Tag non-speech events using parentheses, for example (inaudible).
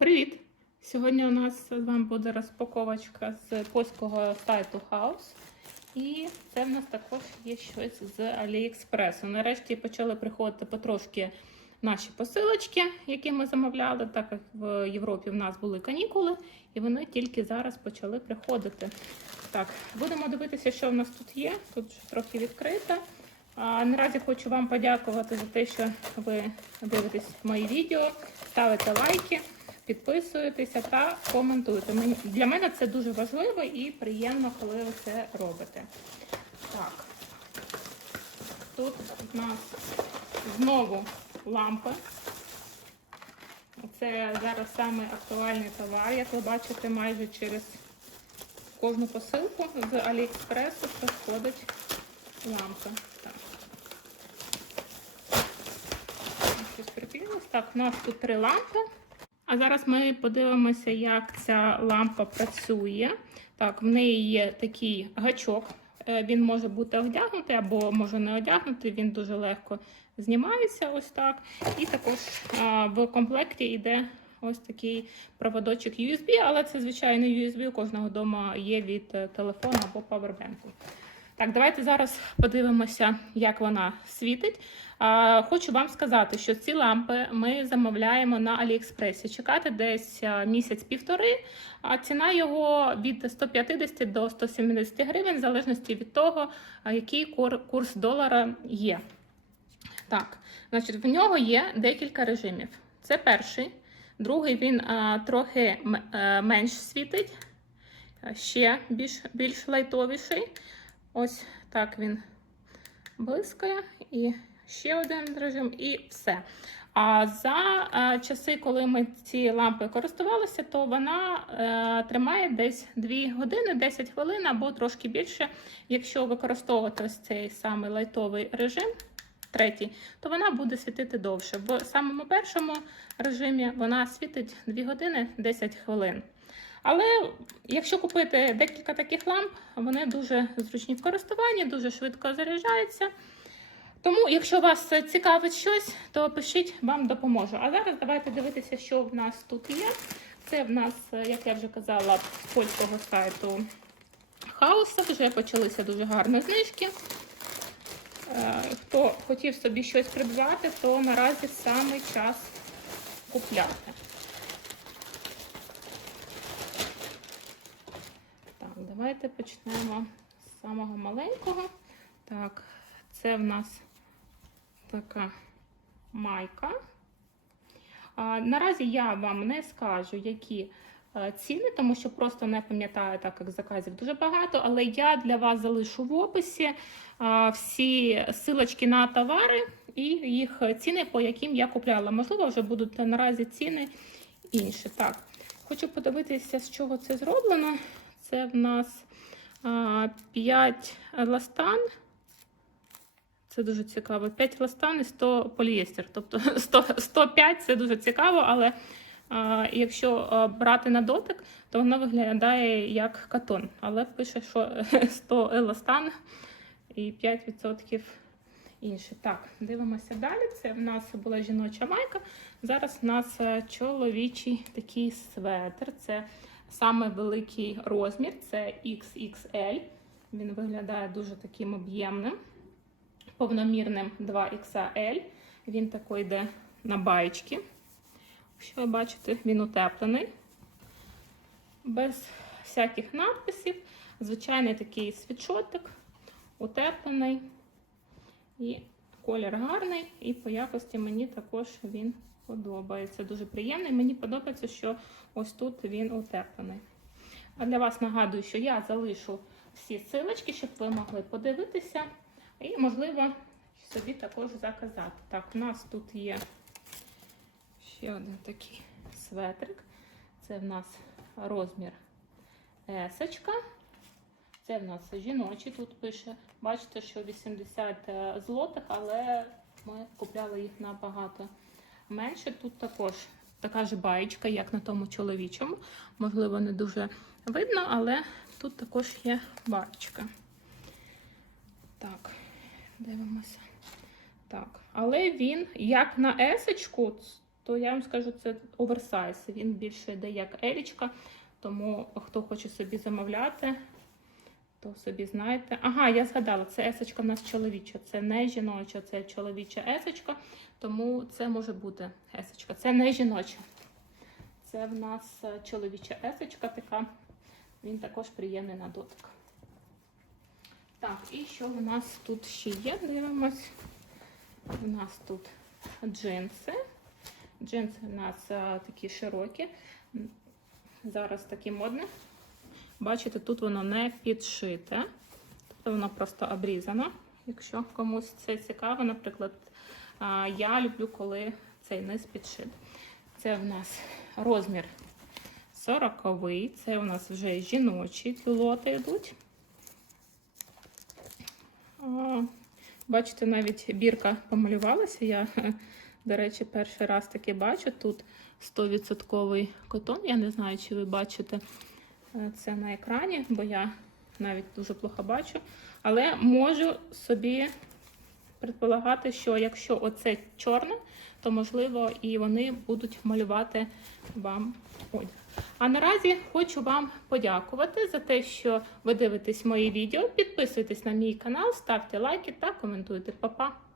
Привіт! Сьогодні у нас з вами буде розпаковочка з польського сайту House. І це в нас також є щось з AliExpress. Нарешті почали приходити потрошки наші посилочки, які ми замовляли, так як в Європі в нас були канікули, і вони тільки зараз почали приходити. Так, будемо дивитися, що в нас тут є. Тут трохи відкрито. А, наразі хочу вам подякувати за те, що ви дивитесь мої відео, ставите лайки, підписуєтеся та коментуєте. Для мене це дуже важливо і приємно, коли ви це робите. Так, тут у нас знову лампи. Це зараз саме актуальний товар, як ви бачите, майже через кожну посилку з Аліекспресу приходить лампа. Так. У нас тут три лампи. А зараз ми подивимося, як ця лампа працює. Так, в неї є такий гачок. Е, Він може бути одягнутий або може не одягнутий. Він дуже легко знімається ось так. І також в комплекті йде ось такий проводочок USB, але це звичайно USB. У кожного вдома є від е, телефону або павербенку. Так, давайте зараз подивимося, як вона світить. Хочу вам сказати, що ці лампи ми замовляємо на Аліекспресі. Чекати десь місяць-півтори, а ціна його від 150 до 170 гривень, в залежності від того, який курс долара є. Так, значить, в нього є декілька режимів. Це перший, другий він а, трохи е, менш світить, ще більш, більш лайтовіший. Ось так він блискає. І ще один режим, і все. А за а, часи, коли ми ці лампи користувалися, то вона е, тримає десь 2 години, 10 хвилин або трошки більше. Якщо використовувати ось цей самий лайтовий режим, третій, то вона буде світити довше. В самому першому режимі вона світить 2 години 10 хвилин. Але якщо купити декілька таких ламп, вони дуже зручні в користуванні, дуже швидко заряджаються. Тому, якщо вас цікавить щось, то пишіть, вам допоможу. А зараз давайте дивитися, що в нас тут є. Це в нас, як я вже казала, з польського сайту Хауса. Вже почалися дуже гарні знижки. Е, Хто хотів собі щось придбати, то наразі саме час купляти. Так, давайте почнемо з самого маленького. Так, це в нас така майка. А, наразі я вам не скажу, які е, ціни, тому що просто не пам'ятаю, так як заказів дуже багато, але я для вас залишу в описі всі силочки на товари і їх ціни, по яким я купляла. Можливо, вже будуть наразі ціни інші. Так, хочу подивитися, з чого це зроблено. Це в нас 5 еластан. Це дуже цікаво. 5 еластан і 100 полієстер. Тобто (laughs) 100, 105 це дуже цікаво, але а, якщо брати на дотик, то воно виглядає як катон. Але пише, що (laughs) 100 еластан і 5% інше. Так, дивимося далі. Це в нас була жіноча майка. Зараз у нас е, чоловічий такий светр. Це саме великий розмір, це XXL. Він виглядає дуже таким об'ємним, повномірним 2XL. Він такий йде на баєчки. Що ви бачите, він утеплений, без всяких надписів. Звичайний такий світшотик, утеплений. І колір гарний, і по якості мені також він подобається. Дуже приємний. Мені подобається, що ось тут він утеплений. А для вас нагадую, що я залишу всі силочки, щоб ви могли подивитися і, можливо, собі також заказати. Так, у нас тут є ще один такий светрик. Це в нас розмір есочка. Це в нас жіночі, тут пише. Бачите, що 80 злотих, але ми купляли їх набагато менше. Тут також така ж баєчка, як на тому чоловічому. Можливо, не дуже видно, але тут також є баєчка. Так, дивимося. Так, але він як на есочку, то я вам скажу, це оверсайз. Він більше йде як елічка, тому хто хоче собі замовляти, то собі знаєте. Ага, я згадала, це есочка в нас чоловіча. Це не жіноча, це чоловіча есочка, тому це може бути есочка. Це не жіноча. Це в нас е, чоловіча есочка така. Він також приємний на дотик. Так, і що у нас тут ще є? Дивимось. У нас тут джинси. Джинси у нас а, такі широкі. Зараз такі модні. Бачите, тут воно не підшите. Тобто воно просто обрізано. Якщо комусь це цікаво, наприклад, я люблю, коли цей низ підшит. Це в нас розмір 40 Це у нас вже жіночі лоти йдуть. Бачите, навіть бірка помалювалася. Я, (laughs) до речі, перший раз таки бачу. Тут 100% котон. Я не знаю, чи ви бачите це на екрані, бо я навіть дуже плохо бачу. Але можу собі предполагати, що якщо оце чорне, то можливо і вони будуть малювати вам одяг. А наразі хочу вам подякувати за те, що ви дивитесь мої відео. Підписуйтесь на мій канал, ставте лайки та коментуйте. Па-па!